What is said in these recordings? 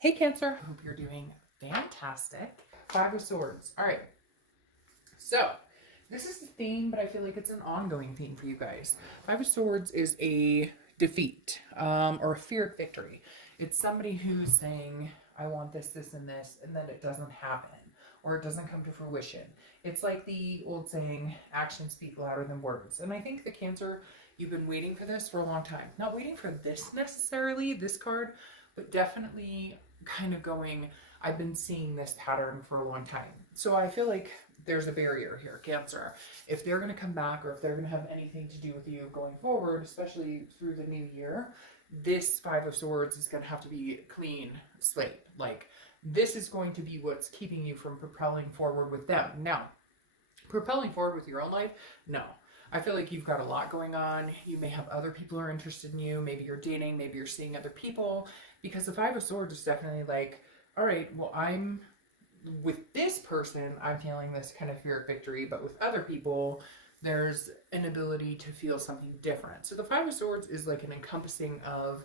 Hey Cancer, I hope you're doing fantastic. Five of Swords. All right. So this is the theme, but I feel like it's an ongoing theme for you guys. Five of Swords is a defeat or a feared victory. It's somebody who's saying, I want this, this, and this, and then it doesn't happen or it doesn't come to fruition. It's like the old saying, actions speak louder than words. And I think the Cancer, you've been waiting for this for a long time. Not waiting for this necessarily, this card, but definitely kind of going, I've been seeing this pattern for a long time. So I feel like there's a barrier here, Cancer. If they're going to come back or if they're going to have anything to do with you going forward, especially through the new year, this Five of Swords is going to have to be clean slate. Like, this is going to be what's keeping you from propelling forward with them. Now, propelling forward with your own life, no. I feel like you've got a lot going on. You may have other people who are interested in you. Maybe you're dating. Maybe you're seeing other people. Because the Five of Swords is definitely like, all right, well, I'm with this person, I'm feeling this kind of fear of victory. But with other people, there's an ability to feel something different. So the Five of Swords is like an encompassing of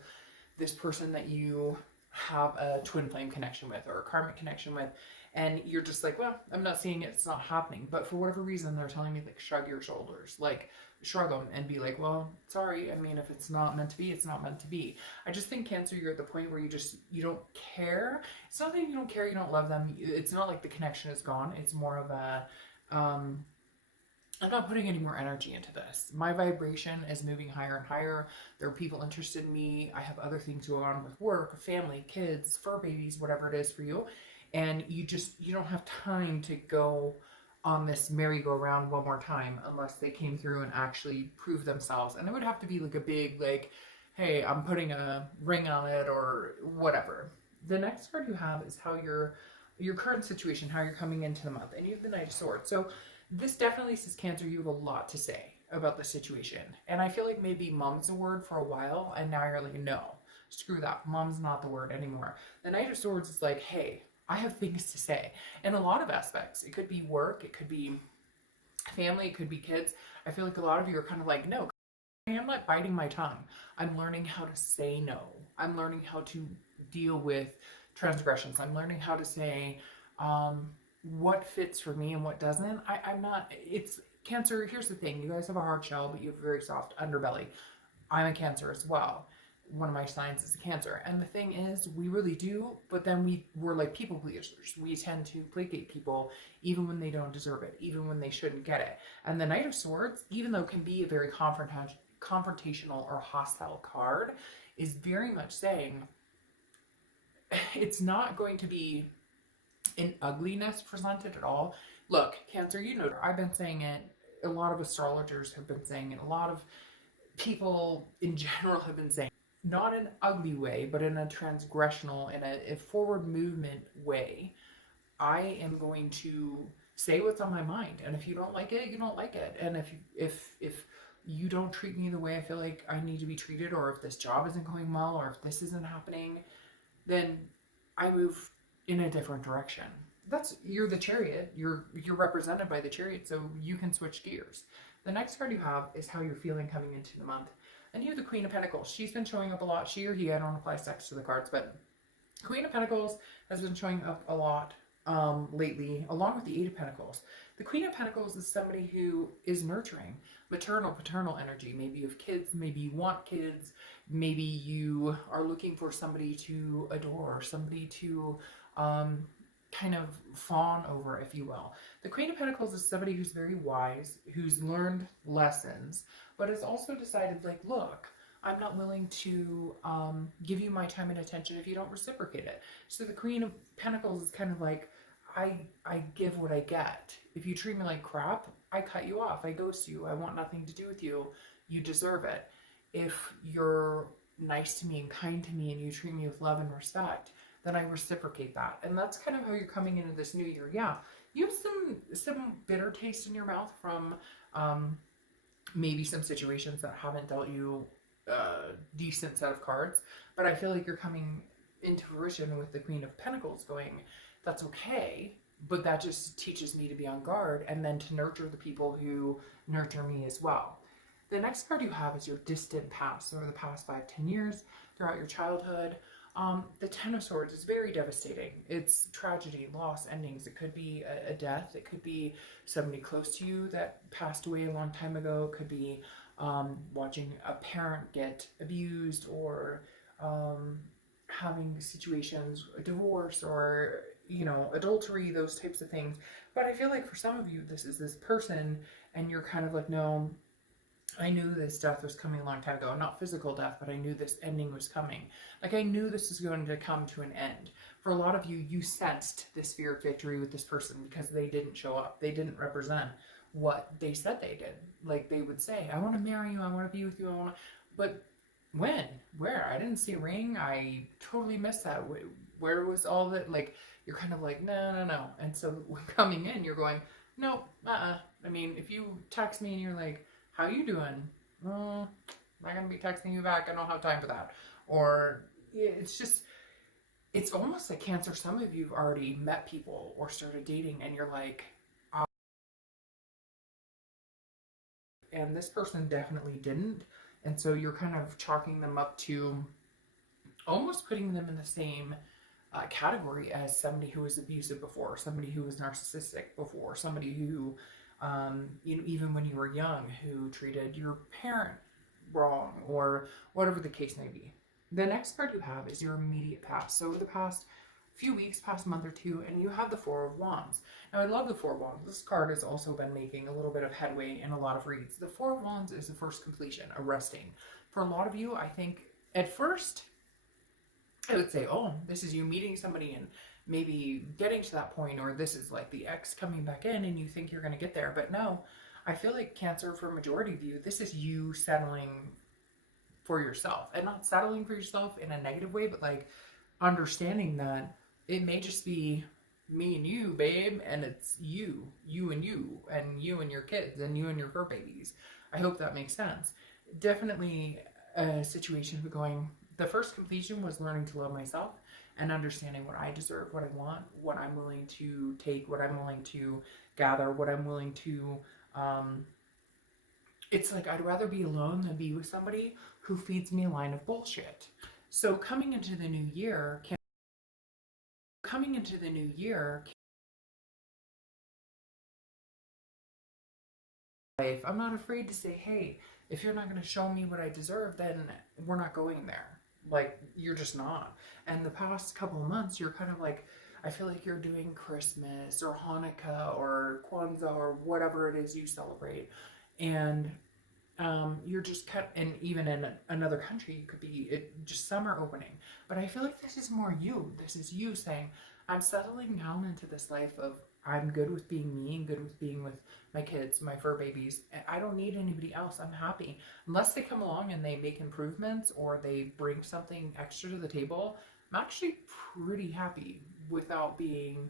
this person that you have a twin flame connection with or a karmic connection with, and you're just like, well, I'm not seeing it, it's not happening. But for whatever reason, they're telling me, like, shrug your shoulders, like shrug them and be like, well, sorry, I mean, if it's not meant to be, it's not meant to be. I just think, Cancer, you're at the point where you don't care. It's not that you don't care, you don't love them. It's not like the connection is gone. It's more of a I'm not putting any more energy into this. My vibration is moving higher and higher. There are people interested in me. I have other things going on with work, family, kids, fur babies, whatever it is for you. And you don't have time to go on this merry-go-round one more time unless they came through and actually proved themselves. And it would have to be like a big, like, hey, I'm putting a ring on it or whatever. The next card you have is how your current situation, how you're coming into the month. And you have the Knight of Swords. So this definitely says, Cancer, you have a lot to say about the situation. And I feel like maybe mom's a word for a while, and now you're like, no, screw that. Mom's not the word anymore. The Knight of Swords is like, hey, I have things to say. In a lot of aspects. It could be work, it could be family, it could be kids. I feel like a lot of you are kind of like, no, I'm not biting my tongue. I'm learning how to say no. I'm learning how to deal with transgressions. I'm learning how to say, what fits for me and what doesn't. I'm not, it's Cancer. Here's the thing. You guys have a hard shell, but you have a very soft underbelly. I'm a Cancer as well. One of my signs is a Cancer. And the thing is, we really do, but then we're like people pleasers. We tend to placate people even when they don't deserve it, even when they shouldn't get it. And the Knight of Swords, even though it can be a very confrontational or hostile card, is very much saying it's not going to be an ugliness presented at all. Look, Cancer, you know, I've been saying it. A lot of astrologers have been saying it. A lot of people in general have been saying it. Not in an ugly way, but in a transgressional, in a forward movement way. I am going to say what's on my mind. And if you don't like it, you don't like it. And if you don't treat me the way I feel like I need to be treated, or if this job isn't going well, or if this isn't happening, then I move in a different direction. You're the Chariot. You're represented by the Chariot, so you can switch gears. The next card you have is how you're feeling coming into the month. And you have the Queen of Pentacles. She's been showing up a lot. She or he, I don't apply sex to the cards, but Queen of Pentacles has been showing up a lot lately, along with the Eight of Pentacles. The Queen of Pentacles is somebody who is nurturing, maternal, paternal energy. Maybe you have kids, maybe you want kids, maybe you are looking for somebody to adore, somebody to kind of fawn over, if you will. The Queen of Pentacles is somebody who's very wise, who's learned lessons, but has also decided, like, look, I'm not willing to give you my time and attention if you don't reciprocate it. So the Queen of Pentacles is kind of like, I give what I get. If you treat me like crap, I cut you off. I ghost you. I want nothing to do with you. You deserve it. If you're nice to me and kind to me and you treat me with love and respect, then I reciprocate that. And that's kind of how you're coming into this new year. Yeah, you have some bitter taste in your mouth from maybe some situations that haven't dealt you a decent set of cards, but I feel like you're coming into fruition with the Queen of Pentacles going, that's okay, but that just teaches me to be on guard and then to nurture the people who nurture me as well. The next card you have is your distant past, or the past 5-10 years throughout your childhood. The Ten of Swords is very devastating. It's tragedy, loss, endings. It could be a death. It could be somebody close to you that passed away a long time ago. It could be watching a parent get abused, or having situations, a divorce, or, you know, adultery, those types of things. But I feel like for some of you, this is this person, and you're kind of like, no, I knew this death was coming a long time ago. Not physical death, but I knew this ending was coming. Like, I knew this was going to come to an end. For a lot of you, you sensed this fear of victory with this person because they didn't show up. They didn't represent what they said they did. Like, they would say, I want to marry you, I want to be with you, I want to... But when? Where? I didn't see a ring. I totally missed that. Where was all that? Like, you're kind of like, no, no, no. And so coming in, you're going, no, I mean, if you text me and you're like, how you doing? I'm not going to be texting you back. I don't have time for that. Or it's just, it's almost like Cancer. Some of you have already met people or started dating, and you're like, and this person definitely didn't. And so you're kind of chalking them up to almost putting them in the same category as somebody who was abusive before, somebody who was narcissistic before, somebody who, you know, even when you were young, who treated your parent wrong, or whatever the case may be. The next card you have is your immediate past. So the past few weeks, past month or two, and you have the Four of Wands. Now, I love the Four of Wands. This card has also been making a little bit of headway in a lot of reads. The Four of Wands is the first completion, a resting. For a lot of you, I think at first, I would say, oh, this is you meeting somebody and maybe getting to that point, or this is like the ex coming back in and you think you're going to get there. But no, I feel like Cancer, for a majority of you, this is you settling for yourself, and not settling for yourself in a negative way, but like understanding that it may just be me and you, babe, and it's you and you, and you and your kids, and you and your fur babies. I hope that makes sense. Definitely a situation of going, the first completion was learning to love myself and understanding what I deserve, what I want, what I'm willing to take, what I'm willing to gather, what I'm willing to, it's like I'd rather be alone than be with somebody who feeds me a line of bullshit. So coming into the new year, I'm not afraid to say, hey, if you're not going to show me what I deserve, then we're not going there. Like, you're just not. And the past couple of months, you're kind of like, I feel like you're doing Christmas or Hanukkah or Kwanzaa or whatever it is you celebrate. And you're just and even in another country, it could be just summer opening. But I feel like this is more you. This is you saying, I'm settling down into this life of, I'm good with being me and good with being with my kids, my fur babies. I don't need anybody else. I'm happy. Unless they come along and they make improvements or they bring something extra to the table, I'm actually pretty happy without being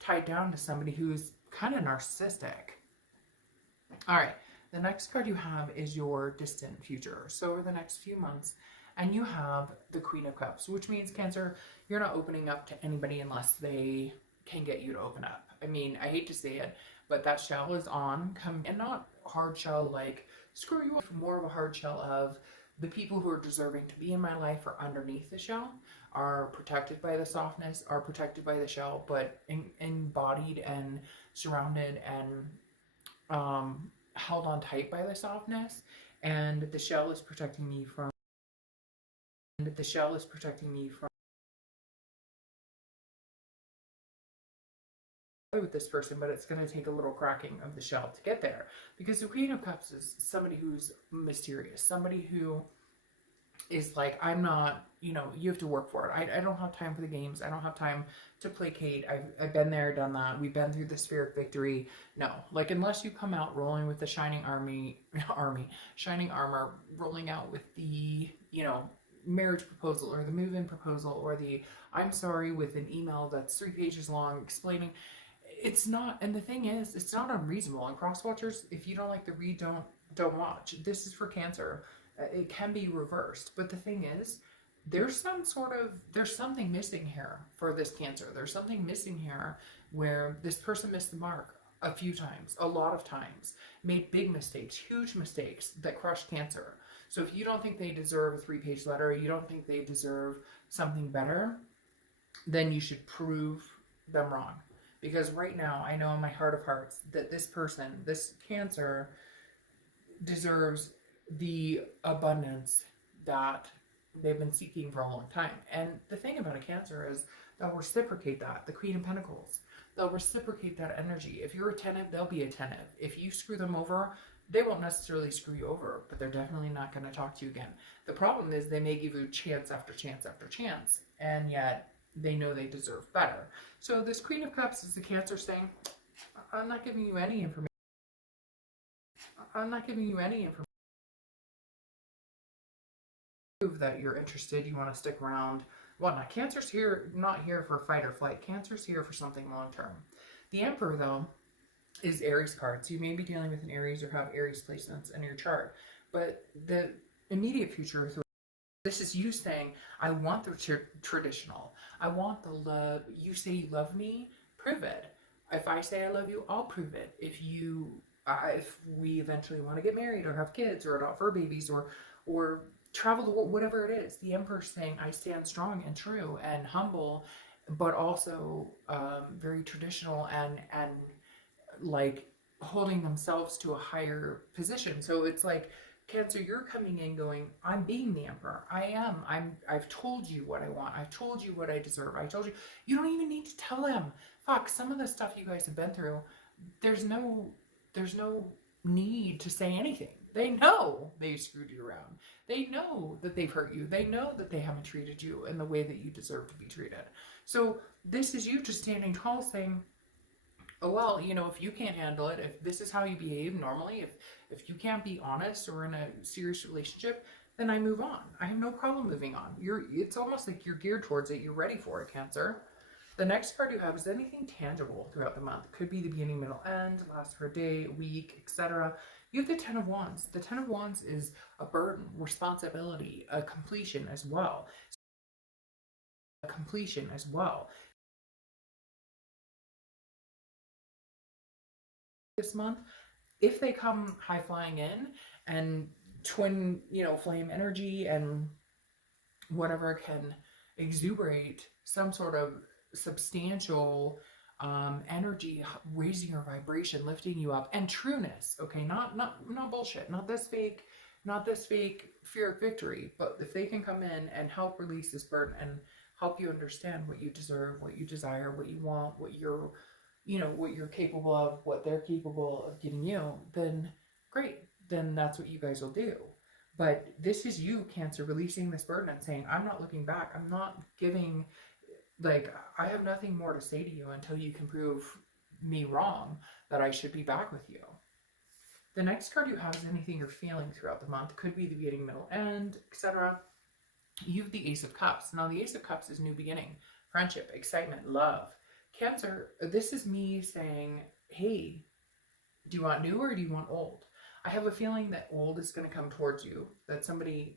tied down to somebody who's kind of narcissistic. All right. The next card you have is your distant future. So over the next few months, and you have the Queen of Cups, which means, Cancer, you're not opening up to anybody unless they can get you to open up. I mean, I hate to say it, but that shell is on, and not hard shell like screw you, more of a hard shell of the people who are deserving to be in my life are underneath the shell, are protected by the softness, are protected by the shell, but embodied and surrounded and held on tight by the softness. And the shell is protecting me from with this person, but it's going to take a little cracking of the shell to get there, because the Queen of Cups is somebody who's mysterious, somebody who is like, I'm not, you know, you have to work for it. I don't have time for the games. I don't have time to placate. I've been there, done that. We've been through the sphere of victory. No, like, unless you come out rolling with the shining shining armor, rolling out with the, you know, marriage proposal or the move-in proposal or the I'm sorry with an email that's 3 pages long explaining, it's not. And the thing is, it's not unreasonable. And cross watchers, if you don't like the read, don't watch. This is for Cancer. It can be reversed, but the thing is, there's something missing here for this Cancer. There's something missing here where this person missed the mark a few times, a lot of times, made big mistakes, huge mistakes that crushed Cancer. So if you don't think they deserve a 3-page letter, you don't think they deserve something better, then you should prove them wrong. Because right now, I know in my heart of hearts that this person, this Cancer, deserves the abundance that they've been seeking for a long time. And the thing about a Cancer is they'll reciprocate that. The Queen of Pentacles, they'll reciprocate that energy. If you're attentive, they'll be attentive. If you screw them over, they won't necessarily screw you over, but they're definitely not going to talk to you again. The problem is they may give you chance after chance after chance, and yet they know they deserve better. So this Queen of Cups is the Cancer saying, I'm not giving you any information. I'm not giving you any information. Prove that you're interested, you want to stick around. Whatnot. Cancer's here, not here for fight or flight. Cancer's here for something long term. The Emperor, though, is Aries card. So you may be dealing with an Aries or have Aries placements in your chart. But the immediate future, this is you saying, I want the traditional. I want the love. You say you love me, prove it. If I say I love you, I'll prove it. If we eventually want to get married or have kids or adopt fur babies or travel the world, whatever it is, the Emperor's saying, I stand strong and true and humble, but also very traditional and like holding themselves to a higher position. So it's like, Cancer, you're coming in going, I'm being the Emperor. I've told you what I want. I've told you what I deserve. I told you. You don't even need to tell them. Fuck, some of the stuff you guys have been through, there's no need to say anything. They know they screwed you around. They know that they've hurt you. They know that they haven't treated you in the way that you deserve to be treated. So this is you just standing tall saying, oh, well, you know, if you can't handle it, if this is how you behave normally, if you can't be honest or in a serious relationship, then I move on. I have no problem moving on. It's almost like you're geared towards it. You're ready for it, Cancer. The next card you have is anything tangible throughout the month. Could be the beginning, middle, end, last for a day, a week, etc. You have the Ten of Wands. The Ten of Wands is a burden, responsibility, a completion as well. This month, if they come high flying in and twin, flame energy and whatever can exuberate some sort of substantial energy, raising your vibration, lifting you up, and trueness. Okay, not bullshit, not this fake fear of victory. But if they can come in and help release this burden and help you understand what you deserve, what you desire, what you want, what you're capable of, what they're capable of giving you, then great. Then that's what you guys will do. But this is you, Cancer, releasing this burden and saying, I'm not looking back. I'm not giving, I have nothing more to say to you until you can prove me wrong that I should be back with you. The next card you have is anything you're feeling throughout the month. Could be the beginning, middle, end, etc. You have the Ace of Cups. Now, the Ace of Cups is new beginning, friendship, excitement, love. Cancer, this is me saying, hey, do you want new or do you want old? I have a feeling that old is going to come towards you, that somebody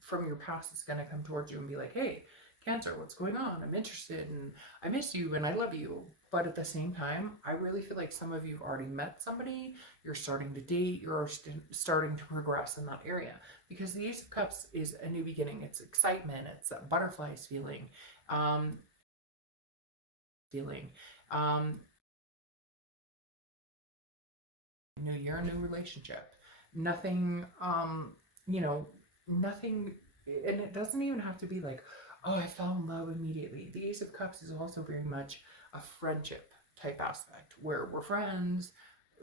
from your past is going to come towards you and be like, hey, Cancer, what's going on? I'm interested and I miss you and I love you. But at the same time, I really feel like some of you have already met somebody, you're starting to date, you're starting to progress in that area. Because the Ace of Cups is a new beginning. It's excitement. It's that butterflies feeling. New year, new relationship. Nothing, nothing, and it doesn't even have to be like, oh, I fell in love immediately. The Ace of Cups is also very much a friendship type aspect where we're friends,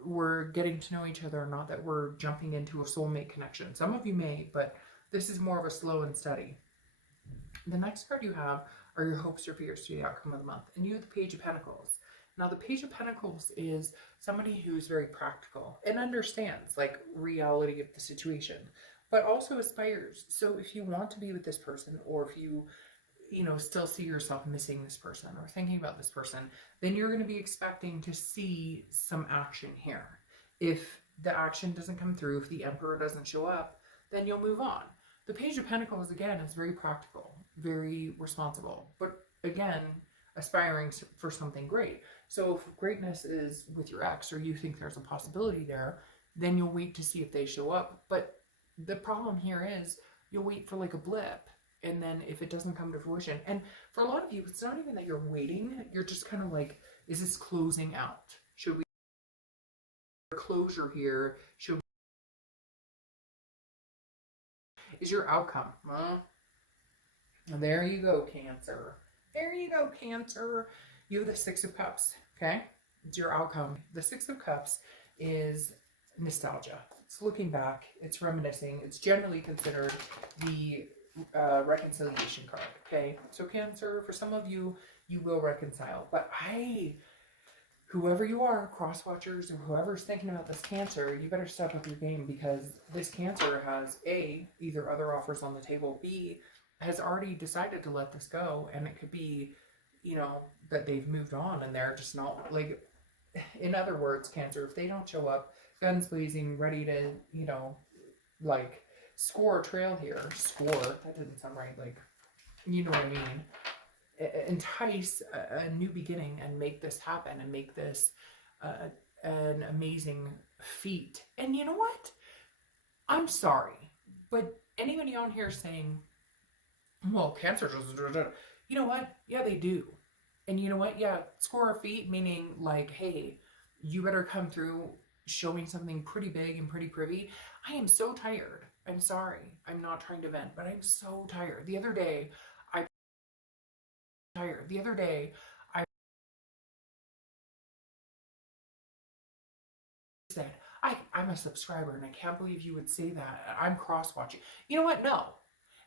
we're getting to know each other, not that we're jumping into a soulmate connection. Some of you may, but this is more of a slow and steady. The next card you have are your hopes or fears to the outcome of the month. And you have the Page of Pentacles. Now, the Page of Pentacles is somebody who's very practical and understands, reality of the situation, but also aspires. So if you want to be with this person, or if you, still see yourself missing this person or thinking about this person, then you're going to be expecting to see some action here. If the action doesn't come through, if the Emperor doesn't show up, then you'll move on. The Page of Pentacles, again, is very practical, very responsible, but again, aspiring for something great. So if greatness is with your ex, or you think there's a possibility there, then you'll wait to see if they show up. But the problem here is you'll wait for a blip And then if it doesn't come to fruition, and for a lot of you, it's not even that you're waiting, you're just kind of like, is this closing out? Should we closure here? Should is your outcome? There you go, Cancer. There you go, Cancer. You have the Six of Cups, okay? It's your outcome. The Six of Cups is nostalgia. It's looking back. It's reminiscing. It's generally considered the reconciliation card, okay? So Cancer, for some of you, you will reconcile. But whoever you are, cross watchers or whoever's thinking about this Cancer, you better step up your game, because this Cancer has A, either other offers on the table, B, has already decided to let this go, and it could be, you know, that they've moved on and they're just not, like, in other words, Cancer, if they don't show up, guns blazing, ready to, you know, like, score a trail here, that didn't sound right, like, you know what I mean, entice a new beginning and make this happen and make this an amazing feat. And you know what? I'm sorry, but anybody on here saying, well, Cancer doesn't, you know what? Yeah, they do. And you know what? Yeah, score a feat, meaning like, hey, you better come through showing something pretty big and pretty privy. I am so tired. I'm sorry. I'm not trying to vent, but I'm so tired. The other day, I said, I'm a subscriber and I can't believe you would say that. I'm cross-watching. You know what? No.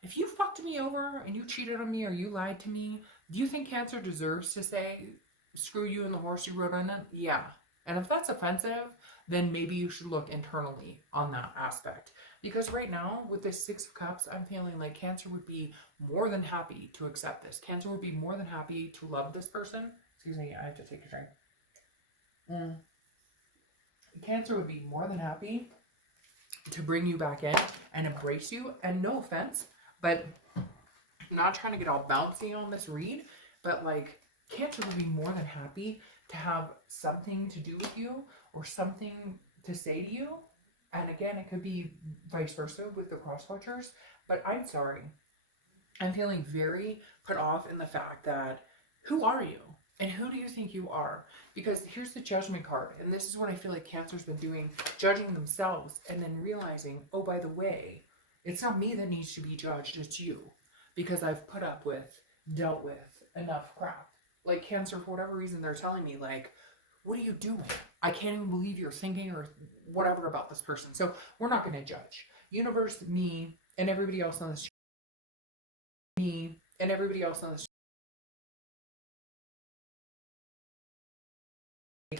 If you fucked me over and you cheated on me or you lied to me, do you think Cancer deserves to say, screw you and the horse you rode on it? Yeah. And if that's offensive, then maybe you should look internally on that aspect. Because right now, with this Six of Cups, I'm feeling like Cancer would be more than happy to accept this. Cancer would be more than happy to love this person. Excuse me, I have to take a drink. Cancer would be more than happy to bring you back in and embrace you. And no offense, but I'm not trying to get all bouncy on this read, but like Cancer would be more than happy to have something to do with you or something to say to you. And again, it could be vice versa with the cross watchers, but I'm sorry. I'm feeling very put off in the fact that who are you? And who do you think you are? Because here's the Judgment card. And this is what I feel like Cancer's been doing, judging themselves and then realizing, oh, by the way, it's not me that needs to be judged, it's you. Because I've put up with, dealt with enough crap. Like Cancer, for whatever reason, they're telling me like, what are you doing? I can't even believe you're thinking or whatever about this person. So we're not going to judge. Universe, me, and everybody else on this. Me and everybody else on this.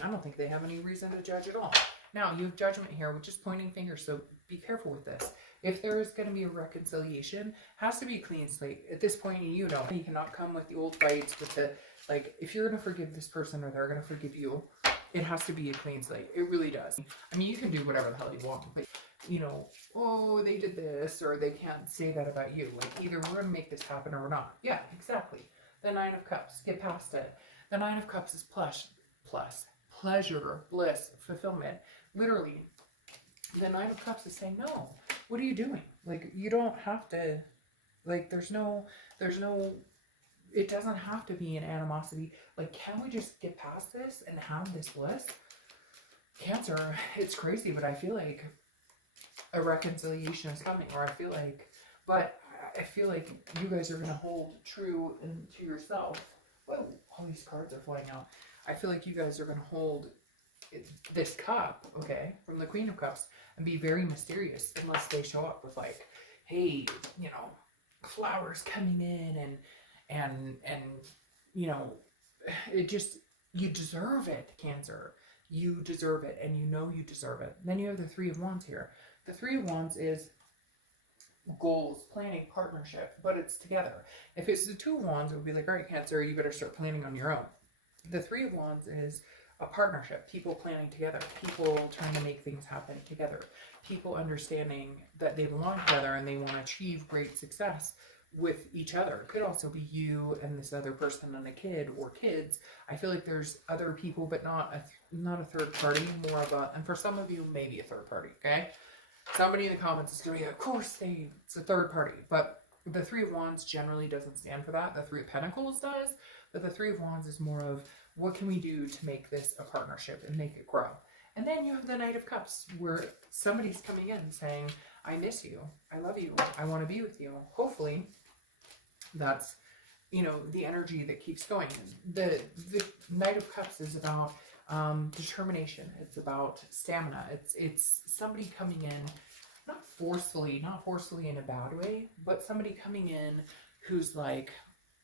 I don't think they have any reason to judge at all. Now, you have Judgment here, which is pointing fingers, so be careful with this. If there is going to be a reconciliation, has to be a clean slate. At this point, you cannot come with the old fights, with the, like, if you're going to forgive this person or they're going to forgive you, it has to be a clean slate. It really does. I mean, you can do whatever the hell you want, but, you know, oh, they did this, or they can't say that about you. Like, either we're going to make this happen or we're not. Yeah, exactly. The Nine of Cups. Get past it. The Nine of Cups is plus. Pleasure, bliss, fulfillment. Literally, the Nine of Cups is saying, no, what are you doing? Like, you don't have to, like, there's no, it doesn't have to be an animosity. Like, can we just get past this and have this bliss? Cancer, it's crazy, but I feel like a reconciliation is coming, or I feel like you guys are going to hold true to yourself. Whoa, all these cards are flying out. I feel like you guys are going to hold this cup, okay, from the Queen of Cups and be very mysterious unless they show up with like, hey, you know, flowers coming in and you know, it just, you deserve it, Cancer. You deserve it, and you know you deserve it. Then you have the Three of Wands here. The Three of Wands is goals, planning, partnership, but it's together. If it's the Two of Wands, it would be like, all right, Cancer, you better start planning on your own. The Three of Wands is a partnership, people planning together, people trying to make things happen together, people understanding that they belong together and they want to achieve great success with each other. It could also be you and this other person and a kid or kids. I feel like there's other people, but not a third party, more of a, and for some of you, maybe a third party, okay? Somebody in the comments is going to be, of course, it's a third party, but the Three of Wands generally doesn't stand for that. The Three of Pentacles does, but the Three of Wands is more of what can we do to make this a partnership and make it grow. And then you have the Knight of Cups, where somebody's coming in saying, I miss you, I love you, I want to be with you. Hopefully that's, you know, the energy that keeps going. The Knight of Cups is about determination. It's about stamina. It's somebody coming in, not forcefully in a bad way, but somebody coming in who's like,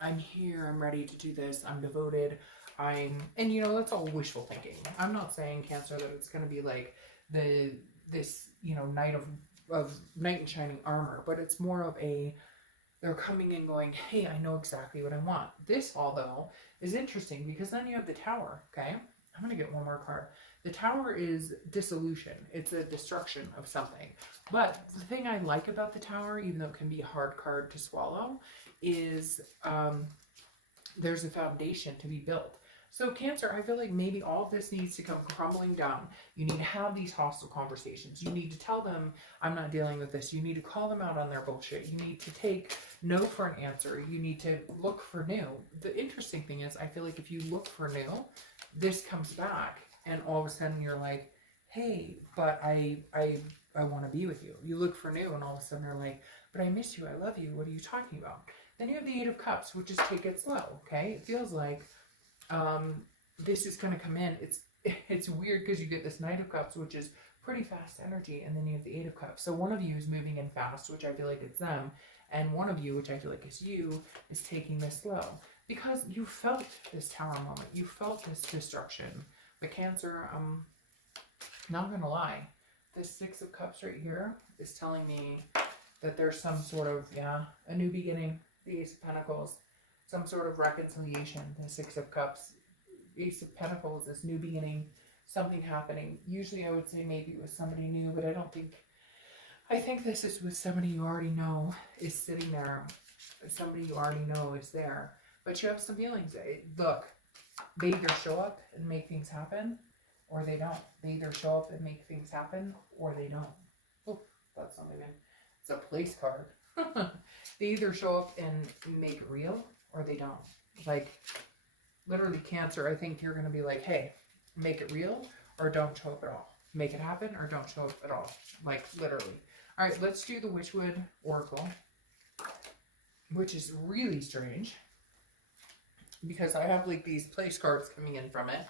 I'm here, I'm ready to do this, I'm devoted, and you know, that's all wishful thinking. I'm not saying, Cancer, that it's going to be like this, you know, knight in shining armor, but it's more of a, they're coming in going, hey, I know exactly what I want. This, although, is interesting because then you have the Tower, okay? I'm going to get one more card. The Tower is dissolution. It's a destruction of something. But the thing I like about the Tower, even though it can be a hard card to swallow, is there's a foundation to be built. So Cancer, I feel like maybe all of this needs to come crumbling down. You need to have these hostile conversations. You need to tell them, I'm not dealing with this. You need to call them out on their bullshit. You need to take no for an answer. You need to look for new. The interesting thing is, I feel like if you look for new, this comes back and all of a sudden you're like, hey, but I want to be with you. You look for new and all of a sudden they're like, but I miss you. I love you. What are you talking about? Then you have the Eight of Cups, which is take it slow. Okay. It feels like this is going to come in. It's weird because you get this Knight of Cups, which is pretty fast energy, and then you have the Eight of Cups. So one of you is moving in fast, which I feel like it's them, and one of you, which I feel like is you, is taking this slow because you felt this Tower moment. You felt this destruction. But Cancer, not gonna lie, this Six of Cups right here is telling me that there's some sort of, a new beginning. The Ace of Pentacles, some sort of reconciliation. The Six of Cups, Ace of Pentacles, this new beginning, something happening. Usually I would say maybe it was somebody new, but I think this is with somebody you already know is sitting there. Somebody you already know is there. But you have some feelings. Look, they either show up and make things happen, or they don't. They either show up and make things happen, or they don't. Oh, that's not even, it's a place card. They either show up and make it real, or they don't. Like, literally, Cancer, I think you're going to be like, hey, make it real or don't show up at all. Make it happen or don't show up at all. Like, literally. All right, let's do the Witchwood Oracle, which is really strange because I have, like, these place cards coming in from it,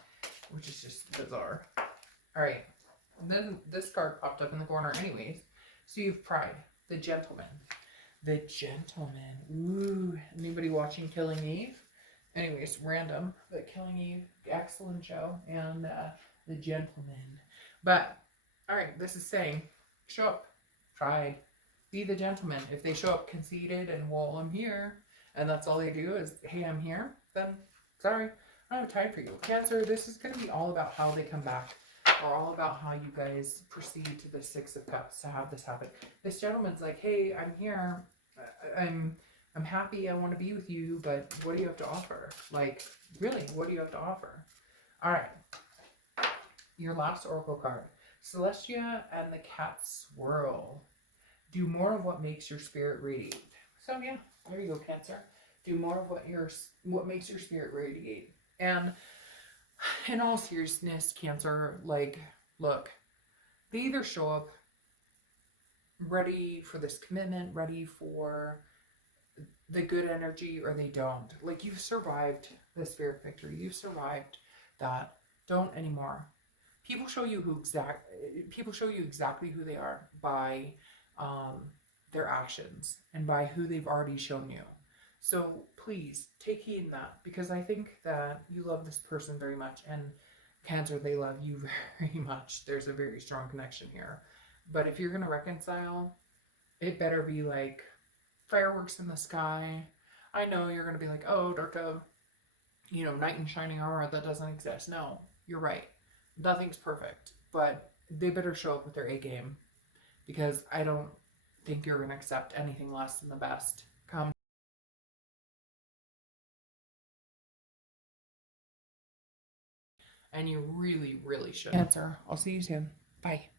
which is just bizarre. All right, then this card popped up in the corner anyways. So you have Pride, the Gentleman. The Gentleman. Ooh, anybody watching Killing Eve? Anyways, random, but Killing Eve, excellent show, and The Gentleman. But, all right, this is saying, show up, Pride, be the gentleman. If they show up conceited and, well, I'm here, and that's all they do is, hey, I'm here, then, sorry, I don't have time for you. Cancer, this is going to be all about how they come back, or all about how you guys proceed to the Six of Cups to have this happen. This gentleman's like, hey, I'm here, I'm happy, I want to be with you, but what do you have to offer? Like, really, what do you have to offer? All right. Your last oracle card. Celestia and the Cat Swirl. Do more of what makes your spirit radiate. So, yeah, there you go, Cancer. Do more of what makes your spirit radiate. And in all seriousness, Cancer, like, look, they either show up ready for this commitment, ready for the good energy, or they don't. Like, you've survived the spirit victory. You've survived that. Don't anymore. People show you exactly who they are by their actions and by who they've already shown you. So please take heed in that, because I think that you love this person very much, and Cancer, they love you very much. There's a very strong connection here. But if you're going to reconcile, it better be like fireworks in the sky. I know you're going to be like, oh, Durka, you know, knight in shining armor, that doesn't exist. No, you're right. Nothing's perfect. But they better show up with their A game, because I don't think you're going to accept anything less than the best. Come. And you really, really should. Cancer, I'll see you soon. Bye.